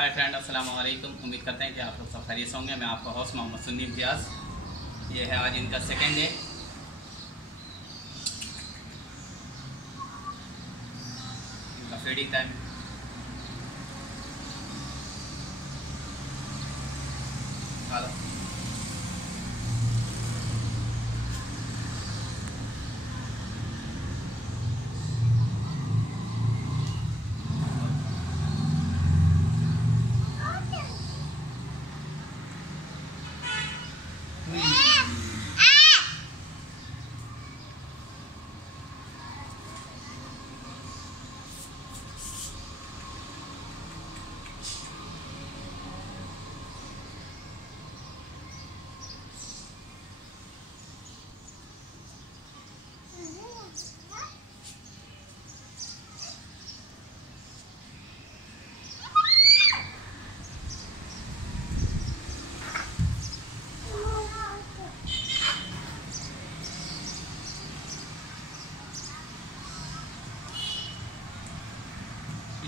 Hi friend, अस्सलाम वालेकुम। उम्मीद करते हैं कि आप लोग सब खैरियत से होंगे। मैं आपका होस्ट मोहम्मद सुन्नी इम्तियाज़। ये है आज इनका सेकेंड डे। इनका फीडिंग टाइम। हेलो,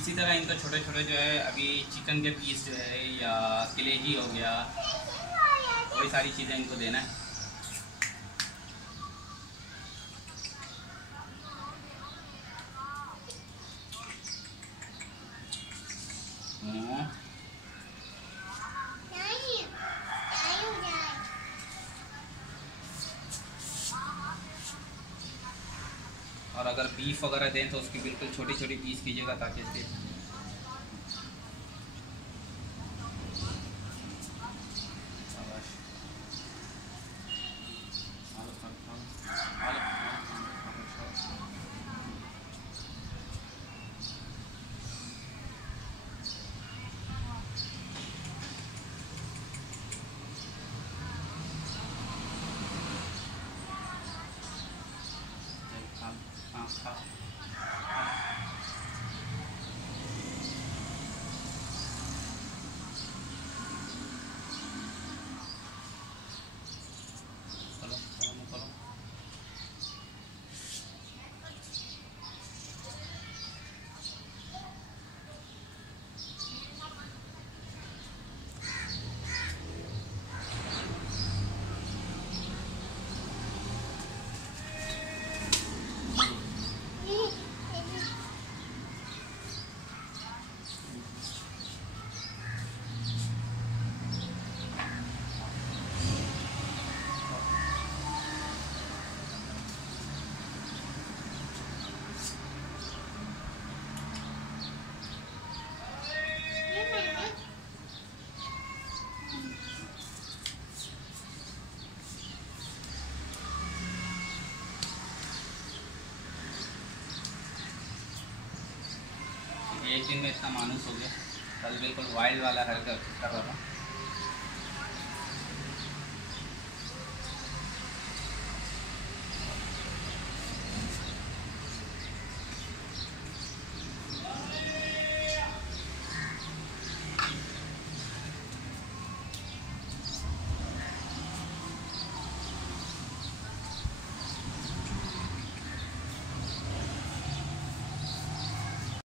इसी तरह इनको छोटे छोटे जो है अभी चिकन के पीस जो है या कलेजी हो गया, वही सारी चीज़ें इनको देना है। और अगर बीफ वगैरह दें तो उसकी बिल्कुल छोटी छोटी पीस कीजिएगा ताकि इसके एक दिन में इतना मानूस हो गया। कल बिल्कुल वाइल्ड वाला हरकत कर रहा था।